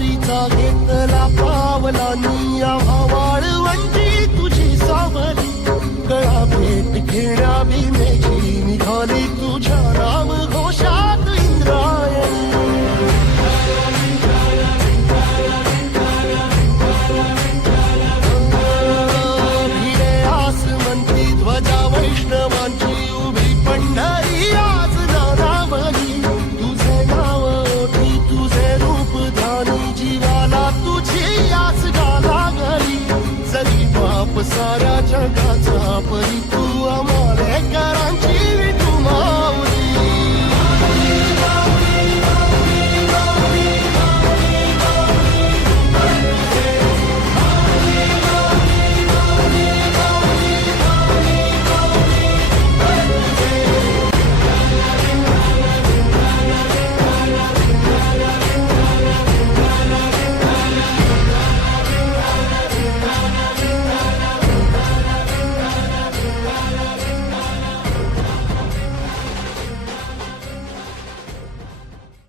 वारीचा घेतला पावलांनी आम्हा वाळवंटी तुझी सावली गळा भेट घेण्या भीमेची निघाली तुझ्या नाम घोषात इंद्रायणी भिडे आसमंती ध्वजा वैष्णवांची उभी पंढरी आज नानावली तुझे नाव ओठी तुझे रूप ध्यानी जीवाला तुझी आस गाला गली जरी बाप साऱ्या जगाचा परी तू आम्हाले करांची